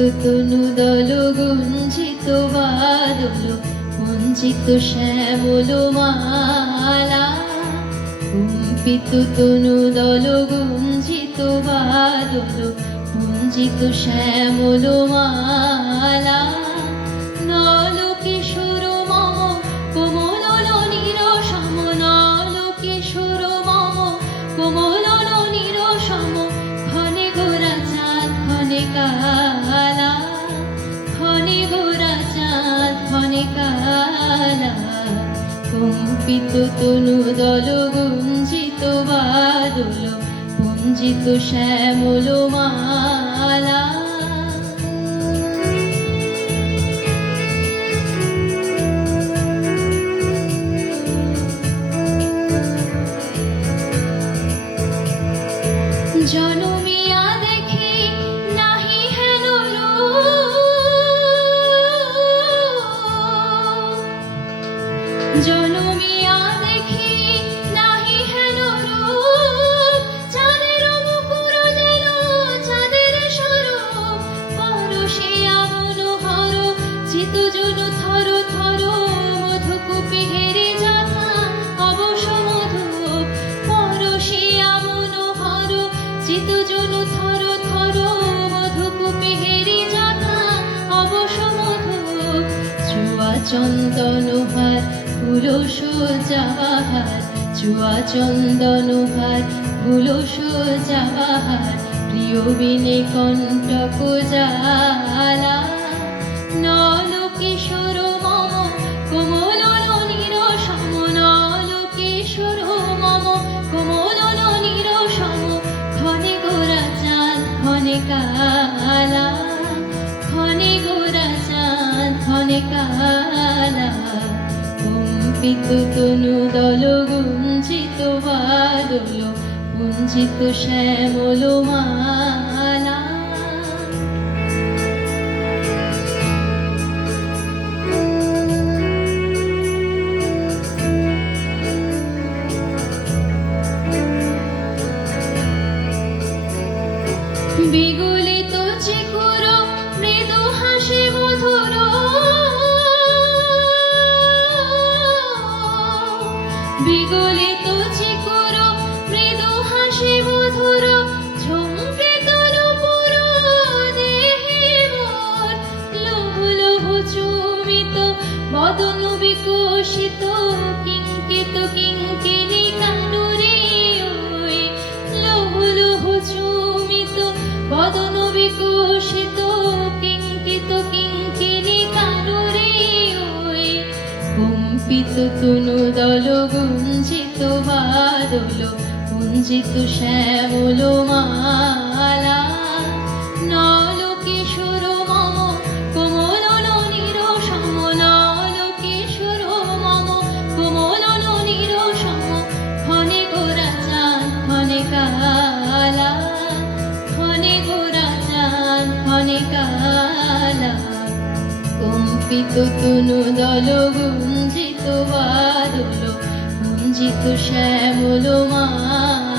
তনু দল গুঞ্জিত বাদল কুঞ্চিত শ্যামল মালা। কম্পিত তনু দল গুঞ্জিত বাদল কুঞ্চিত শ্যামল মালা। নল কিশোর মম কোমল নীর সম, নল কিশোর মম কোমল নীর সম। ঘনে গোরা চাঁদ ঘনে কালা, ঘনে গোরা চাঁদ ঘনে কালা। কম্পিত তনু দল গুঞ্জিত বাদল কুঞ্চিত শ্যামল মালা। জনমিয়া দেখি নাহি হেন রূপ, জনমিয়া দেখি নাহি হেন রূপ। চাঁদের মুকুর যেন চাঁদের স্বরূপ, পরশিয়া মনোহর চিত জন থর থর। মধুকূপে হেরে যথা অবশ মধুপ, পরশিয়া মনোহর চিত জন থর থর। মধুকূপে হেরে যথা অবশ মধুপ। চুয়া চন্দন ভার ফুল সোজা বাহার, চুয়া চন্দন ভার ফুল সোজা বাহার। প্রিয় বিনে কণ্টক জ্বালা। নল কিশোর মম কোমল নীর সম, নল কিশোর মম কোমল নীর সম। ঘনে গোরা চাঁদ ঘনে কালা, ঘনে গোরা চাঁদ ঘনে কালা। কম্পিত তনু দল গুঞ্জিত বাদল কুঞ্চিত শ্যামল মালা। বিগলিত চিকুর মৃদু হাসি মধুর, বিগলিত চিকুর মৃদু হাসি মধুর। ঝুমকে তনুপুর দেহে মোর, লৌহ লৌহ চুমিত বদন বিকশিত। কিঙ্কিত কিঙ্কিনী কানুরে ওই, লৌহ লৌহ চুমিত বদন বিকশিত। কিঙ্কিত কিঙ্কিনী কানুরে ওই। কম্পিত তনু দল গুঞ্জিত বাদল কুঞ্চিত শ্যামল মালা। নল কিশোর মম কোমল নীর সম, নল কিশোর মম কোমল নীর সম। ঘনে গোরা চাঁদ ঘনে কালা, ঘনে গোরা চাঁদ ঘনে কালা। কম্পিত তনু দল গুঞ্জিত বাদল কুঞ্চিত শ্যামল মালা।